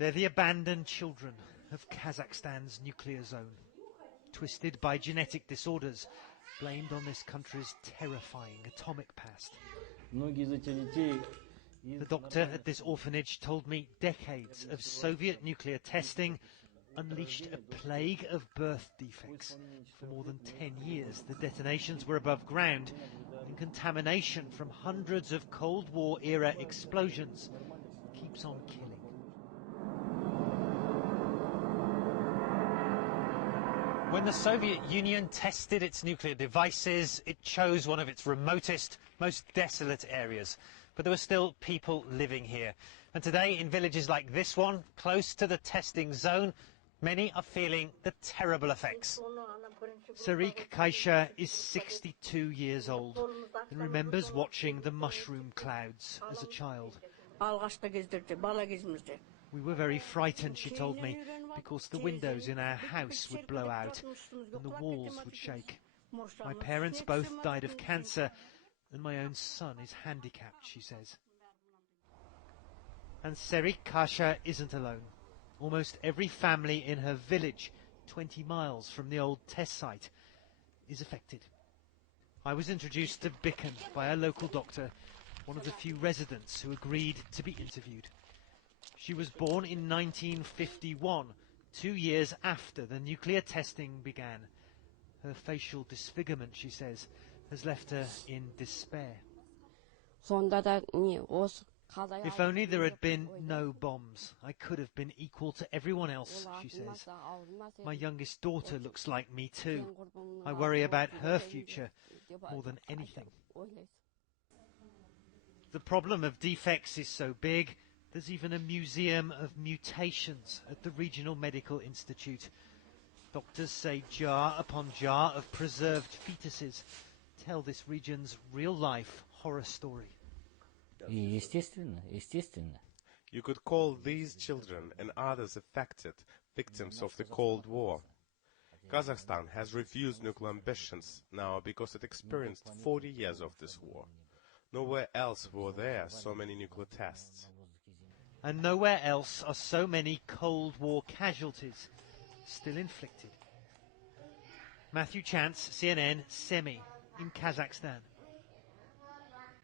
They're the abandoned children of Kazakhstan's nuclear zone, twisted by genetic disorders, blamed on this country's terrifying atomic past. The doctor at this orphanage told me decades of Soviet nuclear testing unleashed a plague of birth defects. For more than 10 years, the detonations were above ground, and contamination from hundreds of Cold War-era explosions keeps on killing. When the Soviet Union tested its nuclear devices, it chose one of its remotest, most desolate areas. But there were still people living here. And today, in villages like this one, close to the testing zone, many are feeling the terrible effects. Sarik Kaisha is 62 years old and remembers watching the mushroom clouds as a child. We were very frightened, she told me, because the windows in our house would blow out and the walls would shake. My parents both died of cancer and my own son is handicapped, she says. And Sarik Kaisha isn't alone. Almost every family in her village, 20 miles from the old test site, is affected. I was introduced to Bikan by a local doctor, one of the few residents who agreed to be interviewed. She was born in 1951, 2 years after the nuclear testing began. Her facial disfigurement, she says, has left her in despair. If only there had been no bombs, I could have been equal to everyone else, she says. My youngest daughter looks like me too. I worry about her future more than anything. The problem of defects is so big, there's even a museum of mutations at the Regional Medical Institute. Doctors say jar upon jar of preserved fetuses tell this region's real-life horror story. You could call these children and others affected victims of the Cold War. Kazakhstan has refused nuclear ambitions now because it experienced 40 years of this war. Nowhere else were there so many nuclear tests. And nowhere else are so many Cold War casualties still inflicted. Matthew Chance, CNN, Semi, in Kazakhstan.